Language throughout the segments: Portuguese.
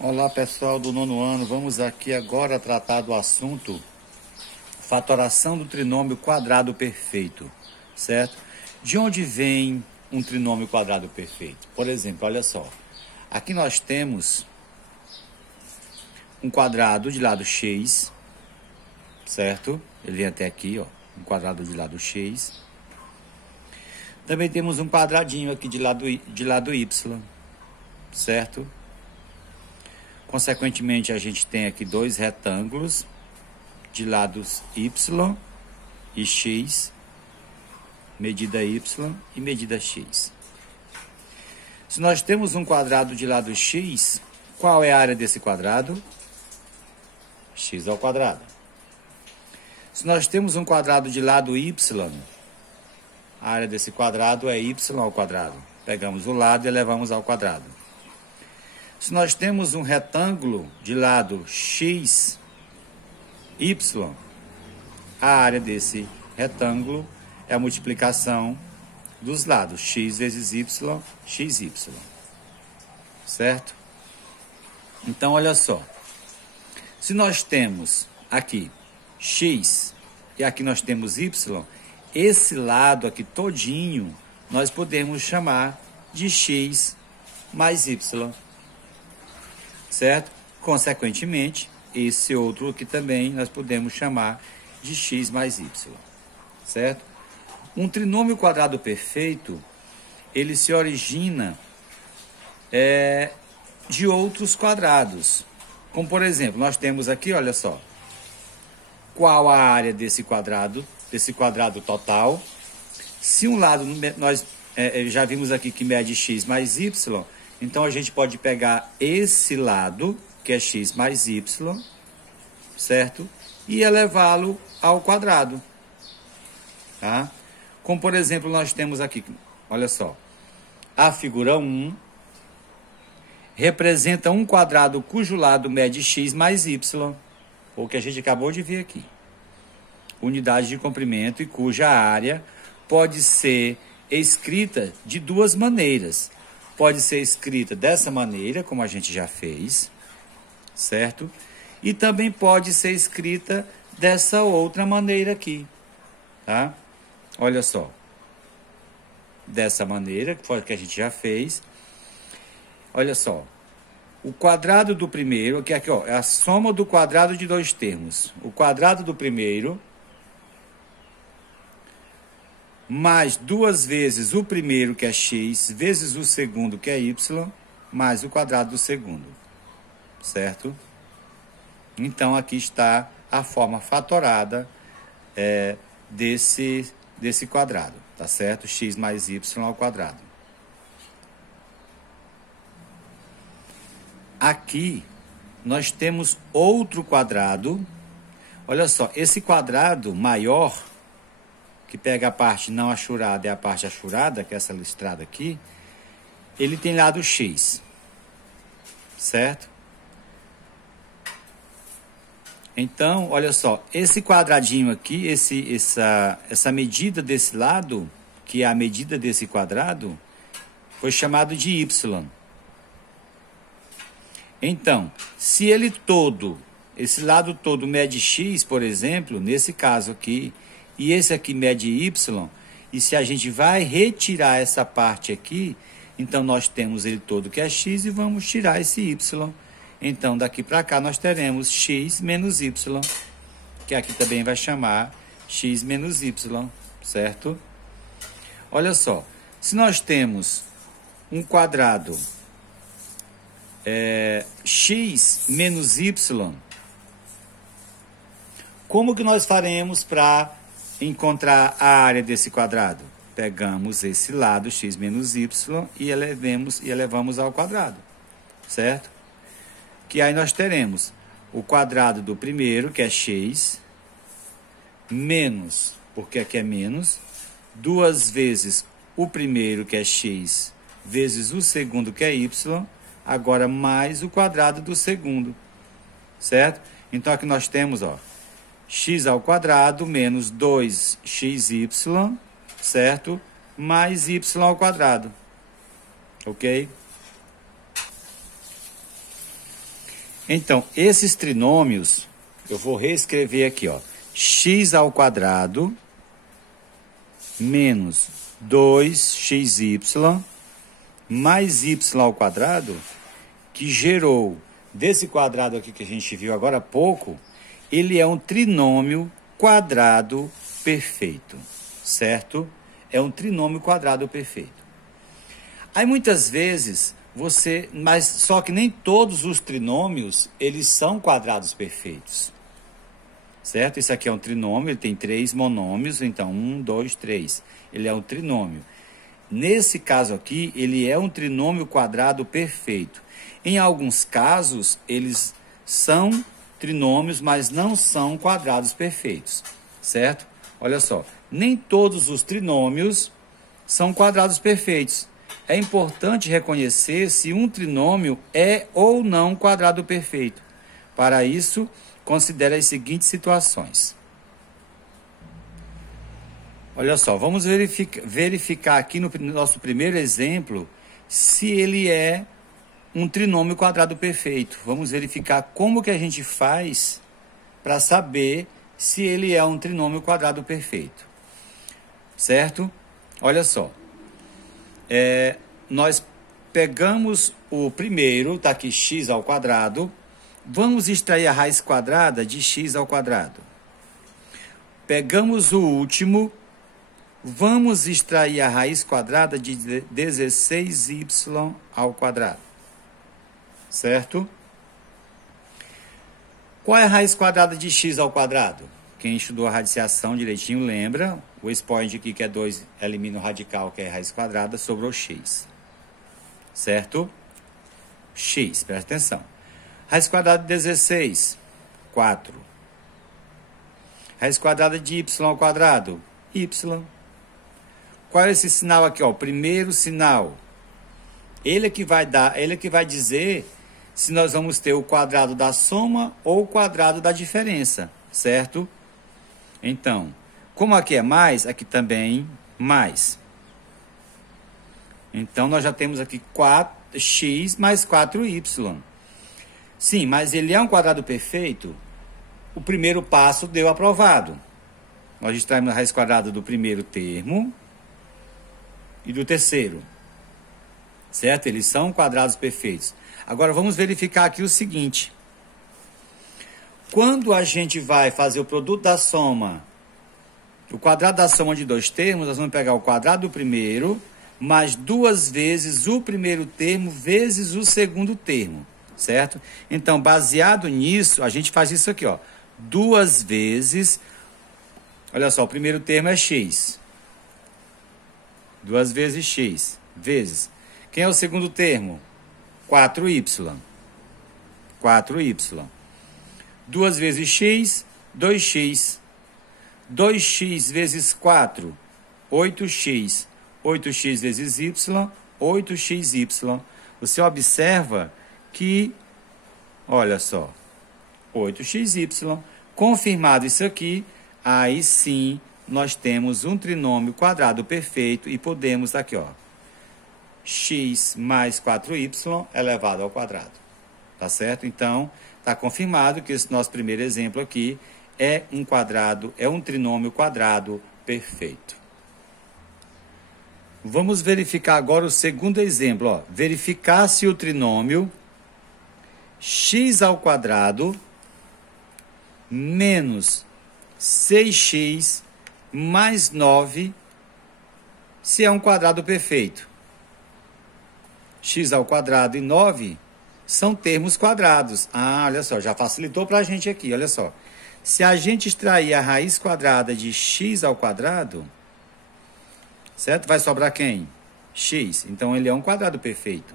Olá pessoal do nono ano, vamos aqui agora tratar do assunto fatoração do trinômio quadrado perfeito, certo? De onde vem um trinômio quadrado perfeito? Por exemplo, olha só, aqui nós temos um quadrado de lado x, certo? Ele vem até aqui, ó, um quadrado de lado x. Também temos um quadradinho aqui de lado y, certo? Consequentemente, a gente tem aqui dois retângulos de lados y e x, medida y e medida x. Se nós temos um quadrado de lado x, qual é a área desse quadrado? X ao quadrado. Se nós temos um quadrado de lado y, a área desse quadrado é y ao quadrado. Pegamos o lado e elevamos ao quadrado. Se nós temos um retângulo de lado x, y, a área desse retângulo é a multiplicação dos lados, x vezes y, xy. Certo? Então, olha só. Se nós temos aqui x e aqui nós temos y, esse lado aqui todinho nós podemos chamar de x mais y. Certo? Consequentemente, esse outro aqui também nós podemos chamar de x mais y. Certo? Um trinômio quadrado perfeito, ele se origina de outros quadrados. Como, por exemplo, nós temos aqui, olha só, qual a área desse quadrado total. Se um lado, nós já vimos aqui que mede x mais y, então a gente pode pegar esse lado, que é x mais y, certo? E elevá-lo ao quadrado. Tá? Como, por exemplo, nós temos aqui, olha só, a figura 1 representa um quadrado cujo lado mede x mais y, o que a gente acabou de ver aqui. Unidade de comprimento e cuja área pode ser escrita de duas maneiras. Pode ser escrita dessa maneira, como a gente já fez, certo? E também pode ser escrita dessa outra maneira aqui, tá? Olha só. Dessa maneira, que foi a que a gente já fez. Olha só. O quadrado do primeiro, que aqui, ó, é a soma do quadrado de dois termos. O quadrado do primeiro mais duas vezes o primeiro, que é x, vezes o segundo, que é y, mais o quadrado do segundo. Certo? Então, aqui está a forma fatorada desse quadrado. Tá certo? X mais y ao quadrado. Aqui, nós temos outro quadrado. Olha só, esse quadrado maior, que pega a parte não achurada e a parte achurada, que é essa listrada aqui, ele tem lado x, certo? Então, olha só, esse quadradinho aqui, essa medida desse lado, que é a medida desse quadrado, foi chamado de y. Então, se ele todo, esse lado todo mede x, por exemplo, nesse caso aqui, e esse aqui mede y, e se a gente vai retirar essa parte aqui, então nós temos ele todo que é x e vamos tirar esse y. Então, daqui para cá nós teremos x menos y, que aqui também vai chamar x menos y, certo? Olha só, se nós temos um quadrado x menos y, como que nós faremos para encontrar a área desse quadrado? Pegamos esse lado, x menos y, e elevamos ao quadrado, certo? Que aí nós teremos o quadrado do primeiro, que é x, menos, porque aqui é menos, duas vezes o primeiro, que é x, vezes o segundo, que é y, agora mais o quadrado do segundo, certo? Então aqui nós temos, ó, x ao quadrado menos 2xy, certo? Mais y ao quadrado, ok? Então, esses trinômios, eu vou reescrever aqui, ó. X ao quadrado menos 2xy mais y ao quadrado, que gerou desse quadrado aqui que a gente viu agora há pouco, ele é um trinômio quadrado perfeito, certo? É um trinômio quadrado perfeito. Aí muitas vezes mas só que nem todos os trinômios, eles são quadrados perfeitos. Certo? Isso aqui é um trinômio, ele tem 3 monômios, então 1, 2, 3. Ele é um trinômio. Nesse caso aqui, ele é um trinômio quadrado perfeito. Em alguns casos, eles são trinômios, mas não são quadrados perfeitos. Certo? Olha só, nem todos os trinômios são quadrados perfeitos. É importante reconhecer se um trinômio é ou não quadrado perfeito. Para isso, considere as seguintes situações. Olha só, vamos verificar aqui no nosso primeiro exemplo se ele é um trinômio quadrado perfeito. Vamos verificar como que a gente faz para saber se ele é um trinômio quadrado perfeito. Certo? Olha só. Nós pegamos o primeiro, está aqui x ao quadrado. Vamos extrair a raiz quadrada de x ao quadrado. Pegamos o último, vamos extrair a raiz quadrada de 16y ao quadrado. Certo? Qual é a raiz quadrada de x ao quadrado? Quem estudou a radiciação direitinho lembra. O expoente aqui, que é 2, elimina o radical, que é a raiz quadrada, sobrou x. Certo? X, presta atenção. Raiz quadrada de 16, 4. Raiz quadrada de y ao quadrado, y. Qual é esse sinal aqui, ó? O primeiro sinal. Ele é que vai dizer se nós vamos ter o quadrado da soma ou o quadrado da diferença, certo? Então, como aqui é mais, aqui também mais. Então, nós já temos aqui 4x mais 4y. Sim, mas ele é um quadrado perfeito? O primeiro passo deu aprovado. Nós extraímos a raiz quadrada do primeiro termo e do terceiro. Certo? Eles são quadrados perfeitos. Agora, vamos verificar aqui o seguinte. Quando a gente vai fazer o produto da soma, o quadrado da soma de dois termos, nós vamos pegar o quadrado do primeiro, mais 2 vezes o primeiro termo, vezes o segundo termo, certo? Então, baseado nisso, a gente faz isso aqui, ó. 2 vezes, olha só, o primeiro termo é x. 2 vezes x, vezes. Quem é o segundo termo? 4y. 4y. 2 vezes x, 2x. 2x vezes 4, 8x. 8x vezes y, 8xy. Você observa que, olha só, 8xy. Confirmado isso aqui, aí sim nós temos um trinômio quadrado perfeito e podemos aqui, ó, x mais 4y elevado ao quadrado. Tá certo? Então, está confirmado que esse nosso primeiro exemplo aqui é um trinômio quadrado perfeito. Vamos verificar agora o segundo exemplo, ó. Verificar se o trinômio x ao quadrado menos 6x mais 9 se é um quadrado perfeito. X ao quadrado e 9 são termos quadrados. Ah, olha só, já facilitou para a gente aqui, olha só. Se a gente extrair a raiz quadrada de x ao quadrado, certo? Vai sobrar quem? X. Então, ele é um quadrado perfeito.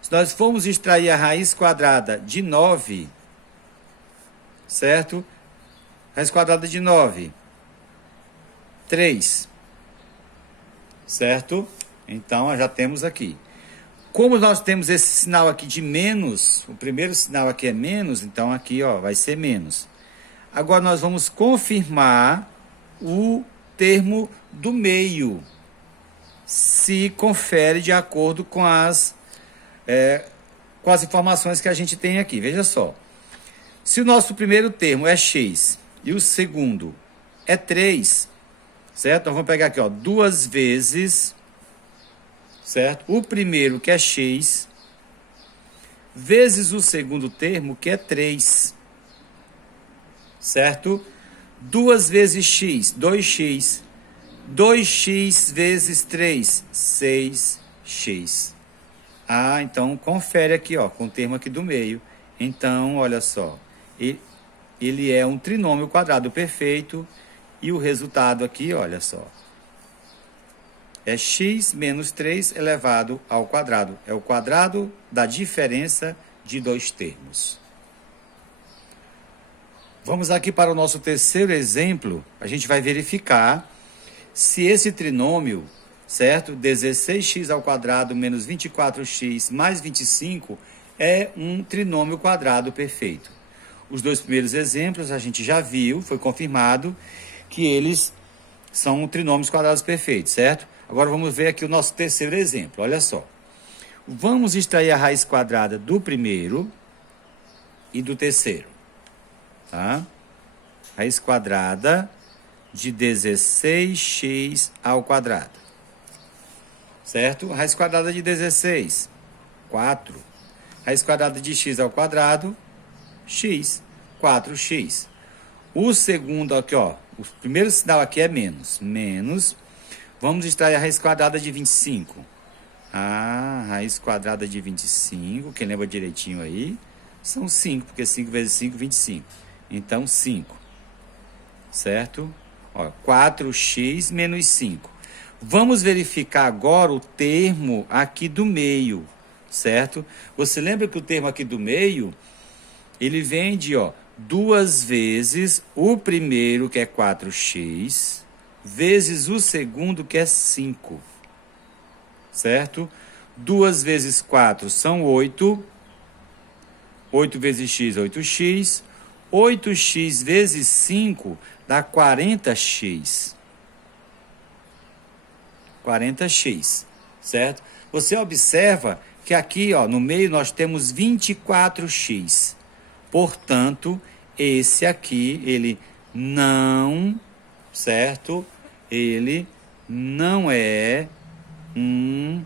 Se nós formos extrair a raiz quadrada de 9, certo? Raiz quadrada de 9, 3. Certo? Então, já temos aqui. Como nós temos esse sinal aqui de menos, o primeiro sinal aqui é menos, então aqui, ó, vai ser menos. Agora, nós vamos confirmar o termo do meio, se confere de acordo com com as informações que a gente tem aqui. Veja só. Se o nosso primeiro termo é x e o segundo é 3, certo? Então, vamos pegar aqui, ó, 2 vezes, certo? O primeiro, que é x, vezes o segundo termo, que é 3, certo? 2 vezes x, 2x. 2x vezes 3, 6x. Ah, então confere aqui, ó, com o termo aqui do meio. Então, olha só, ele é um trinômio quadrado perfeito e o resultado aqui, olha só, é x menos 3 elevado ao quadrado. É o quadrado da diferença de dois termos. Vamos aqui para o nosso terceiro exemplo. A gente vai verificar se esse trinômio, certo? 16x ao quadrado menos 24x mais 25 é um trinômio quadrado perfeito. Os dois primeiros exemplos a gente já viu, foi confirmado que eles são trinômios quadrados perfeitos, certo? Agora vamos ver aqui o nosso terceiro exemplo, olha só. Vamos extrair a raiz quadrada do primeiro e do terceiro, tá? Raiz quadrada de 16x ao quadrado, certo? Raiz quadrada de 16, 4. Raiz quadrada de x ao quadrado, x, 4x. O segundo aqui, ó, o primeiro sinal aqui é menos, menos. Vamos extrair a raiz quadrada de 25. Ah, raiz quadrada de 25, quem lembra direitinho aí, são 5, porque 5 vezes 5, 25. Então, 5, certo? Ó, 4x menos 5. Vamos verificar agora o termo aqui do meio, certo? Você lembra que o termo aqui do meio, ele vem de, ó, 2 vezes o primeiro, que é 4x, vezes o segundo, que é 5, certo? 2 vezes 4 são 8. 8 vezes x, 8x. 8x vezes 5 dá 40x. 40x, certo? Você observa que aqui, ó, no meio nós temos 24x. Portanto, esse aqui, ele não, certo? Ele não é um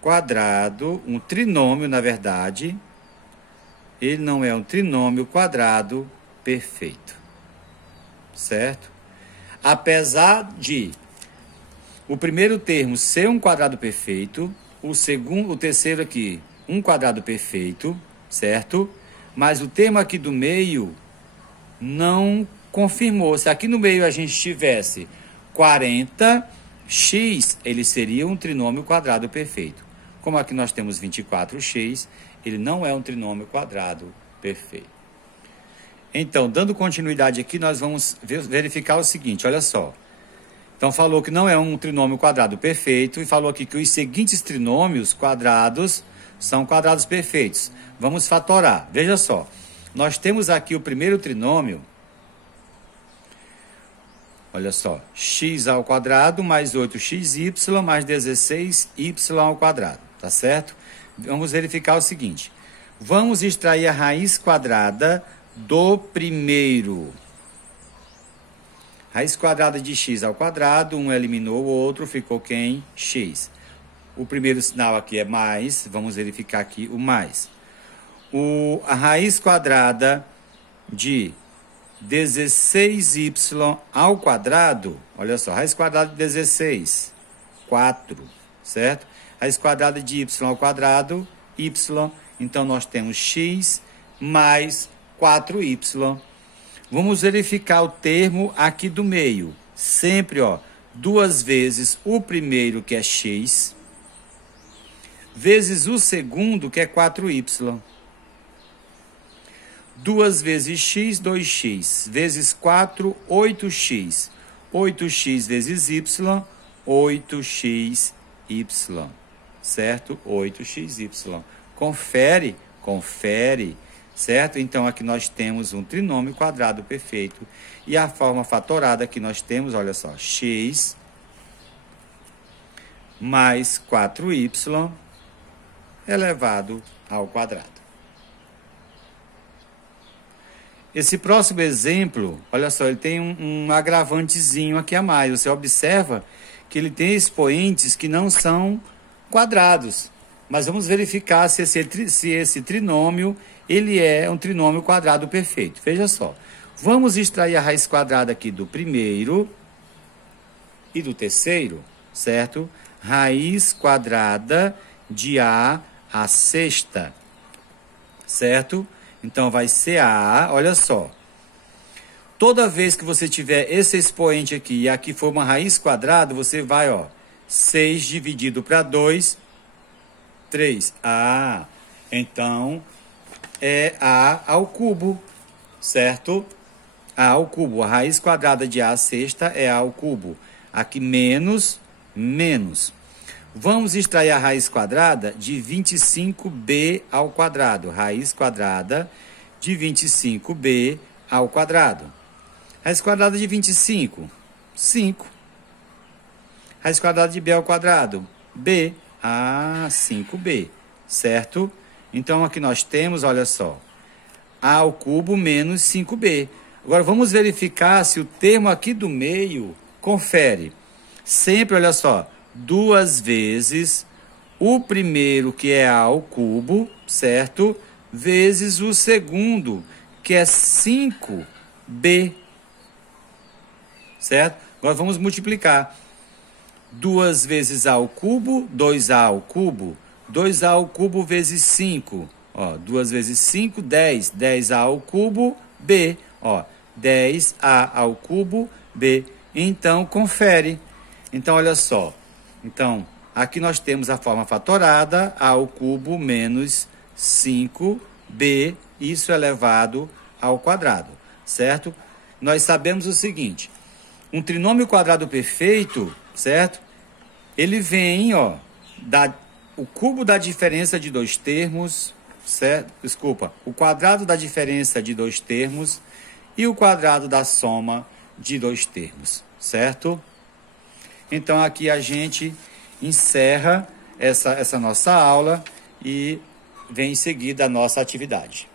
quadrado, um trinômio, na verdade. Ele não é um trinômio quadrado perfeito, certo? Apesar de o primeiro termo ser um quadrado perfeito, o terceiro aqui, um quadrado perfeito, certo? Mas o termo aqui do meio não confirmou. Se aqui no meio a gente tivesse 40x, ele seria um trinômio quadrado perfeito. Como aqui nós temos 24x, ele não é um trinômio quadrado perfeito. Então, dando continuidade aqui, nós vamos verificar o seguinte, olha só. Então, falou que não é um trinômio quadrado perfeito e falou aqui que os seguintes trinômios quadrados são quadrados perfeitos. Vamos fatorar. Veja só, nós temos aqui o primeiro trinômio, olha só, x ao quadrado mais 8xy mais 16y ao quadrado, tá certo? Vamos verificar o seguinte, vamos extrair a raiz quadrada do primeiro. Raiz quadrada de x ao quadrado, um eliminou o outro, ficou quem? X. O primeiro sinal aqui é mais, vamos verificar aqui o mais. A raiz quadrada de 16y ao quadrado, olha só, raiz quadrada de 16, 4, certo? Raiz quadrada de y ao quadrado, y, então nós temos x mais 4y. Vamos verificar o termo aqui do meio. Sempre, ó, 2 vezes o primeiro, que é x, vezes o segundo, que é 4y. 2 vezes x, 2x. Vezes 4, 8x. 8x vezes y, 8xy. Certo? 8xy. Confere, confere. Certo? Então, aqui nós temos um trinômio quadrado perfeito. E a forma fatorada que nós temos, olha só, x mais 4y elevado ao quadrado. Esse próximo exemplo, olha só, ele tem um agravantezinho aqui a mais. Você observa que ele tem expoentes que não são quadrados. Mas vamos verificar se esse trinômio ele é um trinômio quadrado perfeito. Veja só. Vamos extrair a raiz quadrada aqui do primeiro e do terceiro, certo? Raiz quadrada de A à sexta, certo? Então, vai ser A, olha só. Toda vez que você tiver esse expoente aqui e aqui for uma raiz quadrada, você vai, ó, 6 dividido para 2, 3. Ah, então, é A ao cubo, certo? A ao cubo. A raiz quadrada de A à sexta é A ao cubo. Aqui menos. Vamos extrair a raiz quadrada de 25b ao quadrado. Raiz quadrada de 25b ao quadrado. Raiz quadrada de 25, 5. Raiz quadrada de b ao quadrado, b. 5b, certo? Então, aqui nós temos, olha só, a ao cubo menos 5b. Agora, vamos verificar se o termo aqui do meio confere. Sempre, olha só, 2 vezes o primeiro, que é a ao cubo, certo? Vezes o segundo, que é 5b, certo? Agora vamos multiplicar. 2 vezes a ao cubo, 2a ao cubo. 2a ao cubo vezes 5. Ó, 2 vezes 5, 10. 10a ao cubo, b. Ó, 10a ao cubo, b. Então, confere. Então, olha só. Então, aqui nós temos a forma fatorada, a ao cubo menos 5b, isso elevado ao quadrado, certo? Nós sabemos o seguinte, um trinômio quadrado perfeito, certo? Ele vem, ó, o cubo da diferença de dois termos, certo? Desculpa, o quadrado da diferença de dois termos e o quadrado da soma de dois termos, certo? Então, aqui a gente encerra essa nossa aula e vem em seguida a nossa atividade.